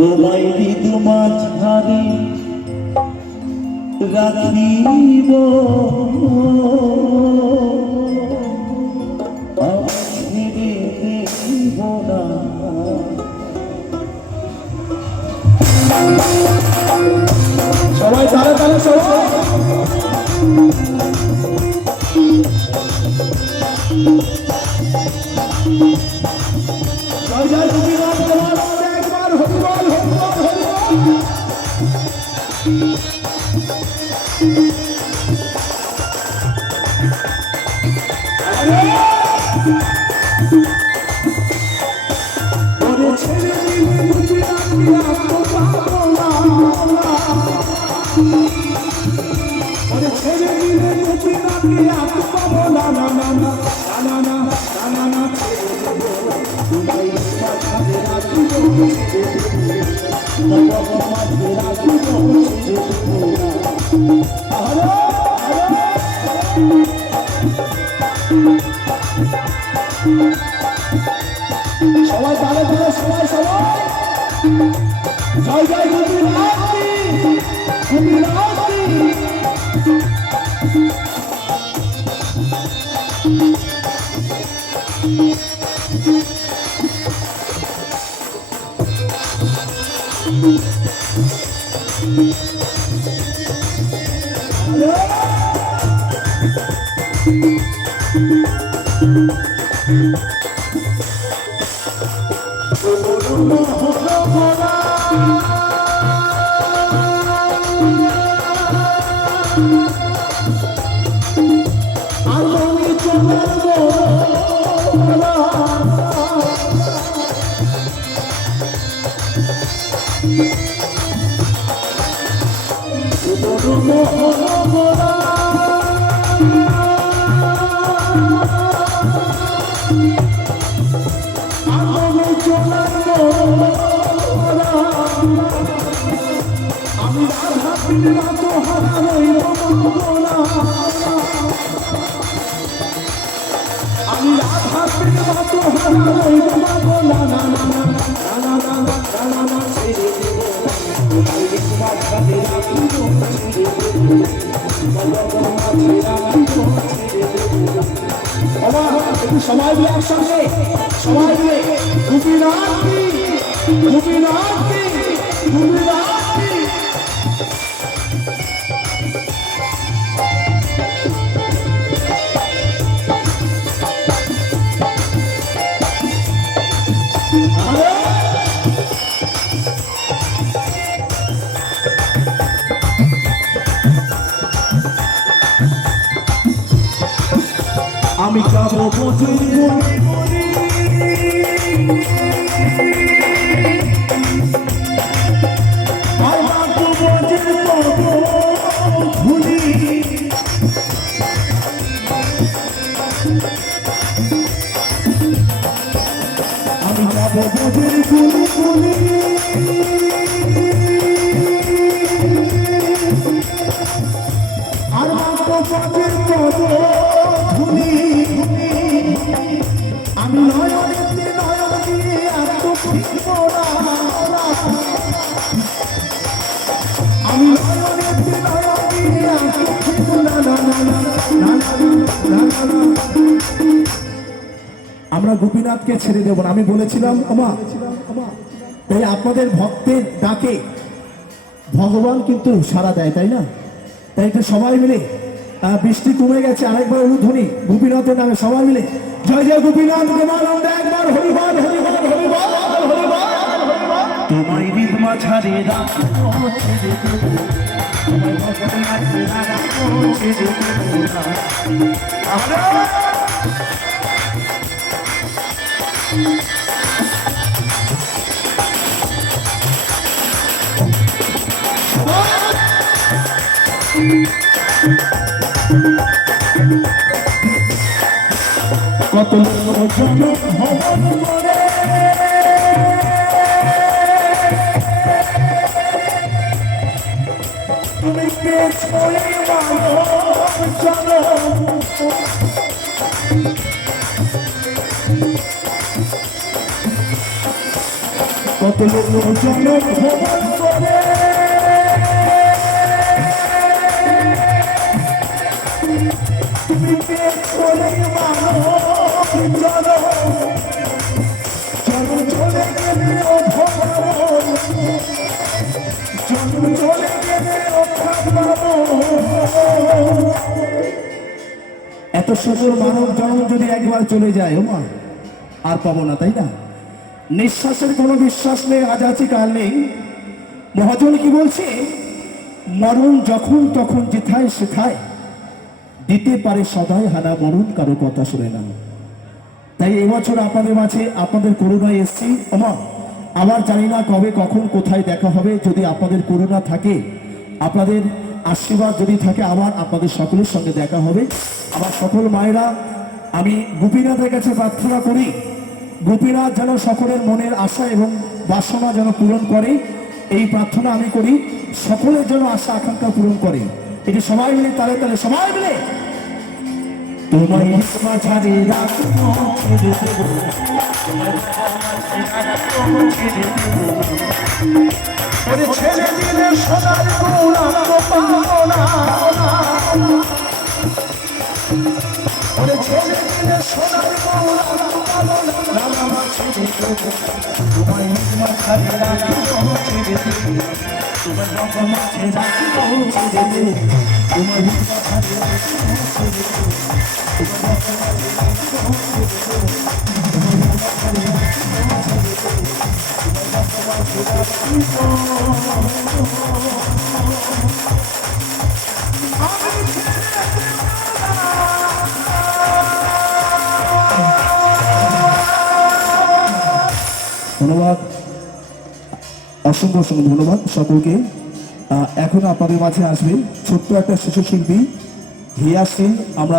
তোমায় হৃদ মাঝারে রাখিব ছেড়ে দেব না। সবাই তারা তারা সবাই জয় জয় গোপীনাথ তোমার একবার হরিবল হরিবল হরিবল। ছেড়ে দিলে গোপীনাথকে আর পাবো না, ছেড়ে দিলে গোপীনাথকে আর পাবো না, না না না না না না না না ছেড়ে দেব তোমায় মাঝে রাখিব, মাঝে রাখিব সবাই তালে তালে সবাই সবাই জয় জয় গোপীনাথ গোপীনাথ। আমি রাধা বিনা তো হারা রইব না, আমি রাধা বিনা তো হারা রইব না, না না না না না না না না না ছেড়ে দেব তোমায় মাঝে রাখিব, ছেড়ে দেব মাঝে রাখিব, ছেড়ে দেব। সবাই মিলে একসঙ্গে সবাই মিলে গোপীনাথ গোপীনাথ গোপীনাথ। আমি যাবো বজুর বনে বনে, আমার তো বজুর ভুলি, আমি যাবো বজুর বনে বনে, আমার তো বজুর ভুলি, আমি নয়নে নয়ন দিয়ে এত খুঁজব না, আমি নয়নে নয়ন দিয়ে এত খুঁজব না, না না না না না। আমরা গোপীনাথকে ছেড়ে দেব না, আমি বলেছিলাম আমা, তাই আপনাদের ভক্তের ডাকে ভগবান কিন্তু সাড়া দেয়, তাই না? তাই এটা সবাই মিলে বৃষ্টি কমে গেছে, আরেকবার উলুধ্বনি গোপীনাথের নামে সবাই মিলে জয় জয় গোপীনাথ গোপানন্দ একবার হরিবল হরিবল হরিবল হরিবল। তোমায় হৃদ মাঝারে রাখিব, ছেড়ে দেব তোমায় মাঝে রাখিব, ছেড়ে দেব না। কত জনক ভবন করে তুমি কে ছড়ে মানব জনক, কত লোক জনম ভোগ করে তুমি পেট করে মানব জনম জন্ম চলে গেলে ও ভগবান জন্ম চলে গেলে ও এত সুন্দর মানব জন্ম যদি একবার চলে যায় ও মা আর পাবো না, তাই না? নিঃশ্বাসের কোনো বিশ্বাস নেই, আজ আছে কাল নেই। মহাজন কি বলছে? মরণ যখন তখন যেথায় সেথায় দিতে পারে সদাই হানা, মরণ কারো কথা শুনে না। তাই এবছর আপনাদের মাঝে আপনাদের করুণায় এসছি ওমা। আবার জানি না কবে কখন কোথায় দেখা হবে। যদি আপনাদের করুণা থাকে, আপনাদের আশীর্বাদ যদি থাকে, আবার আপনাদের সকলের সঙ্গে দেখা হবে। আমার সকল মায়েরা, আমি গোপীনাথের কাছে প্রার্থনা করি, গোপীনাথ যেন সকলের মনের আশা এবং বাসনা যেন পূরণ করে। এই প্রার্থনা আমি করি, সকলের জন্য আশা আকাঙ্ক্ষা পূরণ করে। এটি সবাই মিলে তালে তালে সবাই মিলে তোমায় মাঝারে রাখবো, ছেড়ে দিলে সোনার গোলাম পাবো না, ছেড়ে দিলে সোনার গোলাম পাবো না, তোমায় মাঝারে রাখবো, ছেড়ে দিলে তোমার বাবা মাঝে রাখবো, ছেড়ে দিলে তোমার মাঝারে রাখবো, ছেড়ে ধন্যবাদ, অসংখ্য অসংখ্য ধন্যবাদ সকলকে। এখন আপনাদের মাঝে আসবে ছোট্ট একটা শিশু শিল্পী হিয়া সিং। আমরা